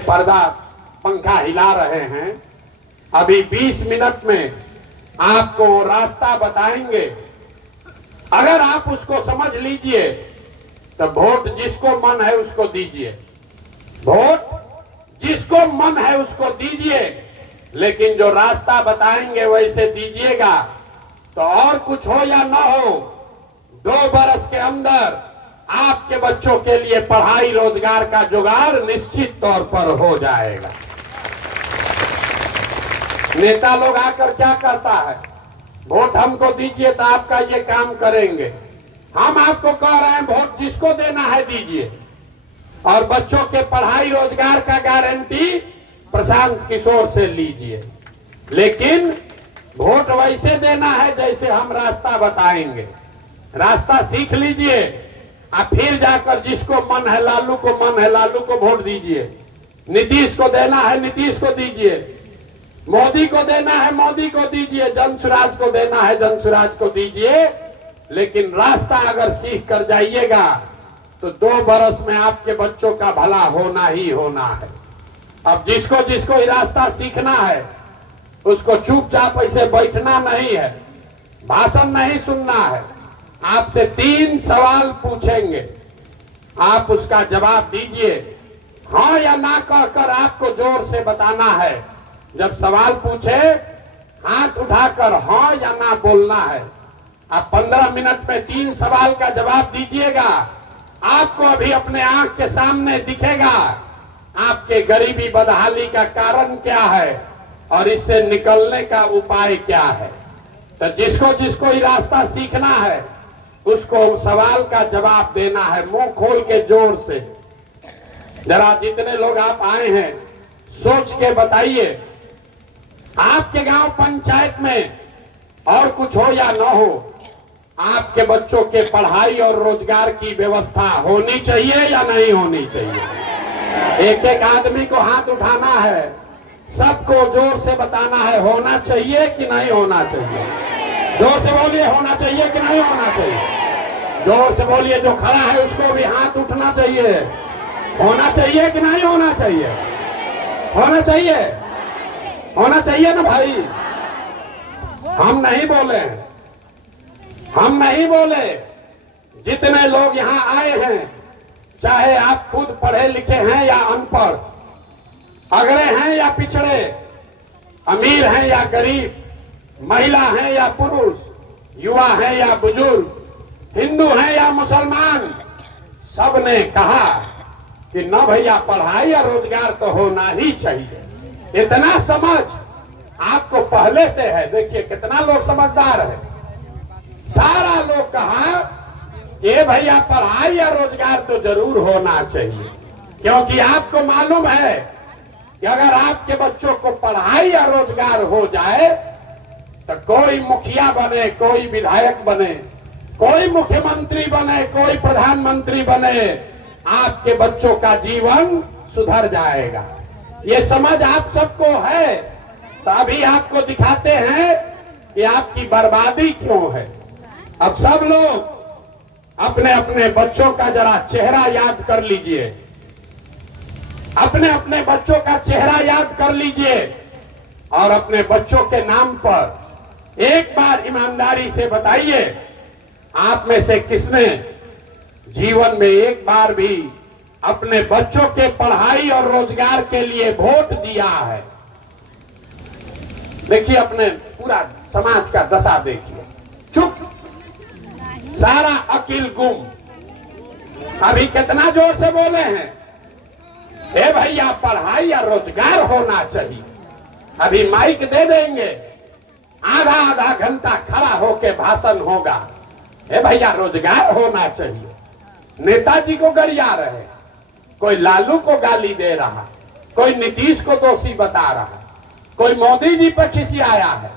पर्दा पंखा हिला रहे हैं। अभी 20 मिनट में आपको रास्ता बताएंगे। अगर आप उसको समझ लीजिए तो वोट जिसको मन है उसको दीजिए, वोट जिसको मन है उसको दीजिए, लेकिन जो रास्ता बताएंगे वैसे दीजिएगा। तो और कुछ हो या ना हो, 2 बरस के अंदर आपके बच्चों के लिए पढ़ाई रोजगार का जुगाड़ निश्चित तौर पर हो जाएगा। नेता लोग आकर क्या कहता है, वोट हमको दीजिए तो आपका ये काम करेंगे। हम आपको कह रहे हैं वोट जिसको देना है दीजिए, और बच्चों के पढ़ाई रोजगार का गारंटी प्रशांत किशोर से लीजिए। लेकिन वोट वैसे देना है जैसे हम रास्ता बताएंगे। रास्ता सीख लीजिए, और फिर जाकर जिसको मन है, लालू को मन है लालू को वोट दीजिए, नीतीश को देना है नीतीश को दीजिए, मोदी को देना है मोदी को दीजिए, जनसुराज को देना है जनसुराज को दीजिए। लेकिन रास्ता अगर सीख कर जाइएगा तो 2 बरस में आपके बच्चों का भला होना ही होना है। अब जिसको जिसको ये रास्ता सीखना है उसको चुपचाप ऐसे बैठना नहीं है, भाषण नहीं सुनना है। आपसे 3 सवाल पूछेंगे, आप उसका जवाब दीजिए। हाँ या ना कहकर आपको जोर से बताना है। जब सवाल पूछे हाथ उठाकर हाँ या ना बोलना है। आप 15 मिनट में 3 सवाल का जवाब दीजिएगा। आपको अभी अपने आंख के सामने दिखेगा आपके गरीबी बदहाली का कारण क्या है और इससे निकलने का उपाय क्या है। तो जिसको जिसको ये रास्ता सीखना है उसको सवाल का जवाब देना है, मुंह खोल के जोर से। जरा जितने लोग आप आए हैं सोच के बताइए, आपके गांव पंचायत में और कुछ हो या न हो, आपके बच्चों के पढ़ाई और रोजगार की व्यवस्था होनी चाहिए या नहीं होनी चाहिए। एक एक आदमी को हाथ उठाना है, सबको जोर से बताना है होना चाहिए कि नहीं होना चाहिए। जोर से बोलिए होना चाहिए कि नहीं होना चाहिए। जोर से बोलिए, जो खड़ा है उसको भी हाथ उठना चाहिए। होना चाहिए कि नहीं होना चाहिए। होना चाहिए, होना चाहिए ना भाई। हम नहीं बोले, हम नहीं बोले। जितने लोग यहाँ आए हैं, चाहे आप खुद पढ़े लिखे हैं या अनपढ़, अगड़े हैं या पिछड़े, अमीर हैं या गरीब, महिला हैं या पुरुष, युवा हैं या बुजुर्ग, हिंदू हैं या मुसलमान, सबने कहा कि न भैया पढ़ाई या रोजगार तो होना ही चाहिए। इतना समझ आपको पहले से है। देखिए कितना लोग समझदार है। सारा लोग कहा कि भैया पढ़ाई या रोजगार तो जरूर होना चाहिए, क्योंकि आपको मालूम है कि अगर आपके बच्चों को पढ़ाई या रोजगार हो जाए तो कोई मुखिया बने, कोई विधायक बने, कोई मुख्यमंत्री बने, कोई प्रधानमंत्री बने, आपके बच्चों का जीवन सुधर जाएगा। ये समझ आप सबको है, तो अभी आपको दिखाते हैं कि आपकी बर्बादी क्यों है। अब सब लोग अपने अपने बच्चों का जरा चेहरा याद कर लीजिए, अपने अपने बच्चों का चेहरा याद कर लीजिए और अपने बच्चों के नाम पर एक बार ईमानदारी से बताइए, आप में से किसने जीवन में एक बार भी अपने बच्चों के पढ़ाई और रोजगार के लिए वोट दिया है। देखिए अपने पूरा समाज का दशा देखिए, चुप, सारा अकिल गुम। अभी कितना जोर से बोले हैं, ए भैया पढ़ाई या रोजगार होना चाहिए। अभी माइक दे देंगे, आधा आधा घंटा खड़ा होके भाषण होगा, ए भैया रोजगार होना चाहिए। नेताजी को गरिया रहे, कोई लालू को गाली दे रहा, कोई नीतीश को दोषी बता रहा, कोई मोदी जी पर खिसियाया है,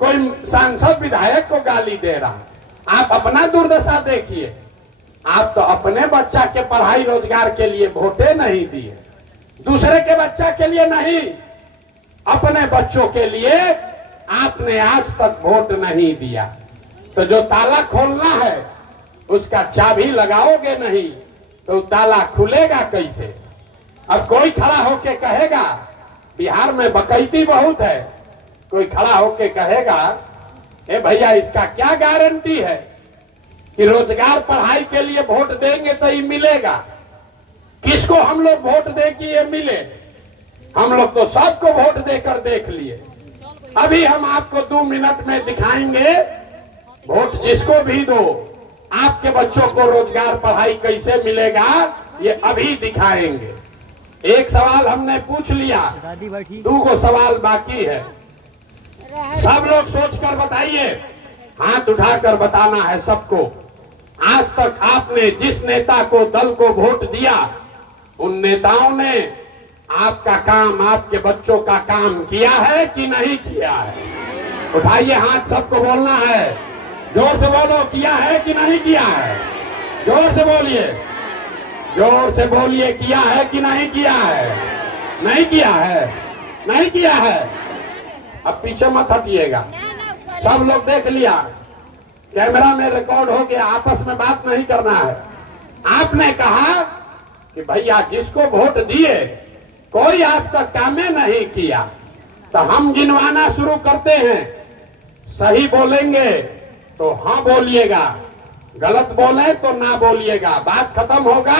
कोई सांसद विधायक को गाली दे रहा। आप अपना दुर्दशा देखिए। आप तो अपने बच्चा के पढ़ाई रोजगार के लिए वोटे नहीं दिए, दूसरे के बच्चा के लिए नहीं, अपने बच्चों के लिए आपने आज तक वोट नहीं दिया। तो जो ताला खोलना है उसका चाबी लगाओगे नहीं तो ताला खुलेगा कैसे। अब कोई खड़ा होके कहेगा, बिहार में बकैती बहुत है, कोई खड़ा होके कहेगा ए भैया इसका क्या गारंटी है कि रोजगार पढ़ाई के लिए वोट देंगे तो ये मिलेगा। किसको हम लोग वोट दे कि ये मिले? हम लोग तो सबको वोट देकर देख लिए। अभी हम आपको 2 मिनट में दिखाएंगे, वोट जिसको भी दो आपके बच्चों को रोजगार पढ़ाई कैसे मिलेगा ये अभी दिखाएंगे। एक सवाल हमने पूछ लिया, 2 सवाल बाकी है। सब लोग सोचकर बताइए, हाथ उठाकर बताना है सबको। आज तक आपने जिस नेता को दल को वोट दिया उन नेताओं ने आपका काम, आपके बच्चों का काम किया है कि नहीं किया है? उठाइए हाथ, सबको बोलना है, जोर से बोलो, किया है कि नहीं किया है? जोर से बोलिए, जोर से बोलिए, किया है कि नहीं किया है? नहीं किया है, नहीं किया है। अब पीछे मत हटिएगा, सब लोग देख लिया, कैमरा में रिकॉर्ड हो गया, आपस में बात नहीं करना है। आपने कहा कि भैया जिसको वोट दिए कोई आज तक कामें नहीं किया, तो हम गिनवाना शुरू करते हैं। सही बोलेंगे तो हाँ बोलिएगा, गलत बोले तो ना बोलिएगा। बात खत्म होगा,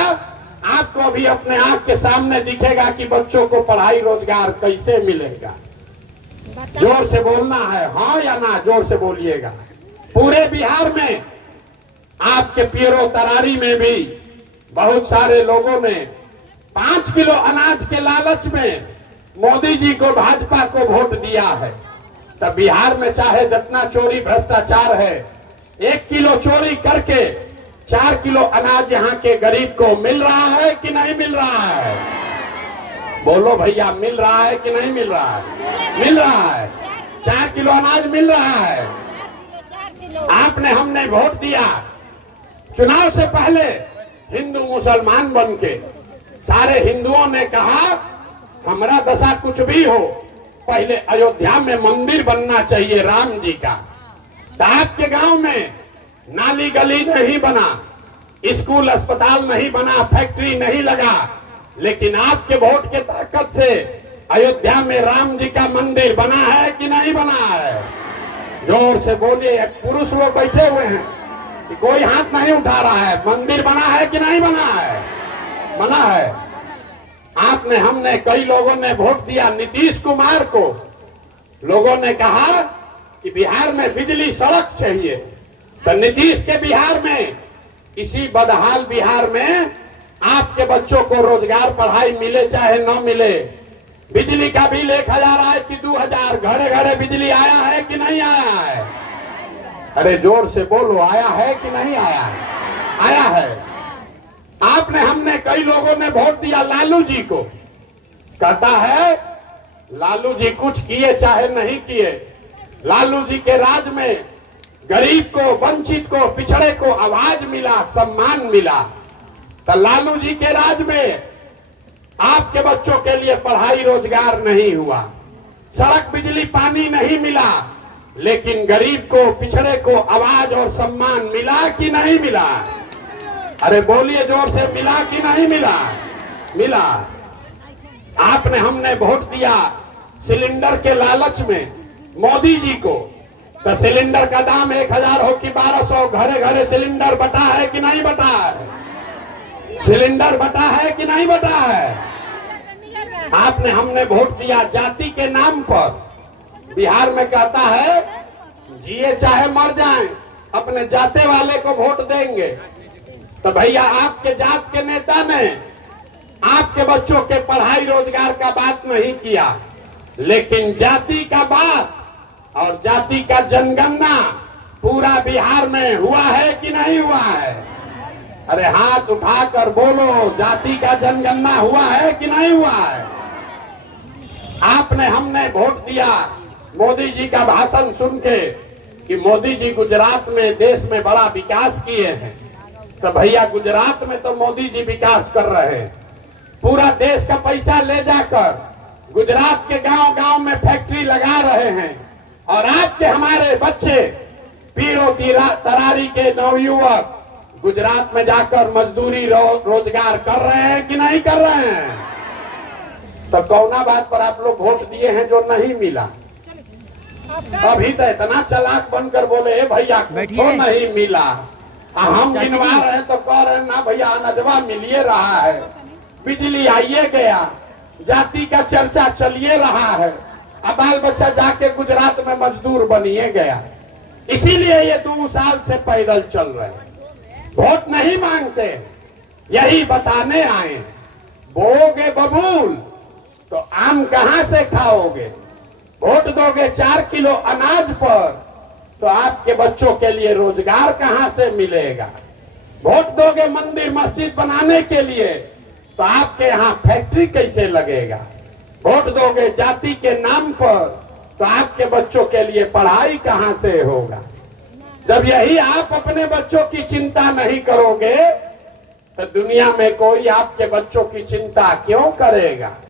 आपको भी अपने आंख के सामने दिखेगा कि बच्चों को पढ़ाई रोजगार कैसे मिलेगा। जोर से बोलना है, हाँ या ना, जोर से बोलिएगा। पूरे बिहार में, आपके पीरो तरारी में भी बहुत सारे लोगों ने 5 किलो अनाज के लालच में मोदी जी को, भाजपा को वोट दिया है। तब बिहार में चाहे जितना चोरी भ्रष्टाचार है, 1 किलो चोरी करके 4 किलो अनाज यहाँ के गरीब को मिल रहा है कि नहीं मिल रहा है? बोलो भैया, मिल रहा है कि नहीं मिल रहा है? मिल रहा है, 4 किलो अनाज मिल रहा है। आपने, हमने वोट दिया, चुनाव से पहले हिंदू मुसलमान बन के सारे हिंदुओं ने कहा हमारा दशा कुछ भी हो, पहले अयोध्या में मंदिर बनना चाहिए राम जी का। तो आपके गांव में नाली गली नहीं बना, स्कूल अस्पताल नहीं बना, फैक्ट्री नहीं लगा, लेकिन आपके वोट के ताकत से अयोध्या में राम जी का मंदिर बना है कि नहीं बना है? जोर से बोलिए, पुरुष लोग बैठे हुए हैं कि कोई हाथ नहीं उठा रहा है। मंदिर बना है कि नहीं बना है? बना है। आपने, हमने, कई लोगों ने वोट दिया नीतीश कुमार को। लोगों ने कहा कि बिहार में बिजली सड़क चाहिए, तो नीतीश के बिहार में, इसी बदहाल बिहार में आपके बच्चों को रोजगार पढ़ाई मिले चाहे न मिले। बिजली का बिल 1000 आए कि 2000, घरे घरे बिजली आया है कि नहीं आया है? अरे जोर से बोलो, आया है कि नहीं आया है? आया है। आपने, हमने, कई लोगों ने वोट दिया लालू जी को। कहता है लालू जी कुछ किए चाहे नहीं किए, लालू जी के राज में गरीब को, वंचित को, पिछड़े को आवाज मिला, सम्मान मिला। तो लालू जी के राज में आपके बच्चों के लिए पढ़ाई रोजगार नहीं हुआ, सड़क बिजली पानी नहीं मिला, लेकिन गरीब को, पिछड़े को आवाज और सम्मान मिला कि नहीं मिला? अरे बोलिए जोर से, मिला कि नहीं मिला? मिला। आपने, हमने वोट दिया सिलेंडर के लालच में मोदी जी को। तो सिलेंडर का दाम 1000 हो कि 1200, घरे घरे सिलेंडर बटा है कि नहीं बटा है? सिलेंडर बटा है कि नहीं बटा है? आपने, हमने वोट दिया जाति के नाम पर। बिहार में कहता है जिए चाहे मर जाएं, अपने जाते वाले को वोट देंगे। तो भैया आपके जात के नेता ने आपके बच्चों के पढ़ाई रोजगार का बात नहीं किया, लेकिन जाति का बात और जाति का जनगणना पूरा बिहार में हुआ है कि नहीं हुआ है? अरे हाथ उठाकर बोलो, जाति का जनगणना हुआ है कि नहीं हुआ है? आपने, हमने वोट दिया मोदी जी का भाषण सुन के कि मोदी जी गुजरात में, देश में बड़ा विकास किए हैं। तो भैया गुजरात में तो मोदी जी विकास कर रहे हैं, पूरा देश का पैसा ले जाकर गुजरात के गांव गांव में फैक्ट्री लगा रहे हैं। और आपके, हमारे बच्चे, पीरो तरारी के नवयुवक गुजरात में जाकर मजदूरी रोजगार कर रहे हैं कि नहीं कर रहे हैं? तो कौना बात पर आप लोग वोट दिए हैं जो नहीं मिला? अभी तो इतना चालाक बनकर बोले भैया तो नहीं मिला, हम गिनवा रहे हैं तो कह रहे हैं ना भैया अनजवा मिलिए रहा है, बिजली आइए गया, जाति का चर्चा चलिए रहा है, अब बाल बच्चा जाके गुजरात में मजदूर बनिए गया। इसीलिए ये 2 साल से पैदल चल रहे हैं, वोट नहीं मांगते, यही बताने आए। बोओगे बबूल तो आम कहां से खाओगे? वोट दोगे 4 किलो अनाज पर तो आपके बच्चों के लिए रोजगार कहां से मिलेगा? वोट दोगे मंदिर मस्जिद बनाने के लिए तो आपके यहाँ फैक्ट्री कैसे लगेगा? वोट दोगे जाति के नाम पर तो आपके बच्चों के लिए पढ़ाई कहां से होगा? जब यही आप अपने बच्चों की चिंता नहीं करोगे तो दुनिया में कोई आपके बच्चों की चिंता क्यों करेगा?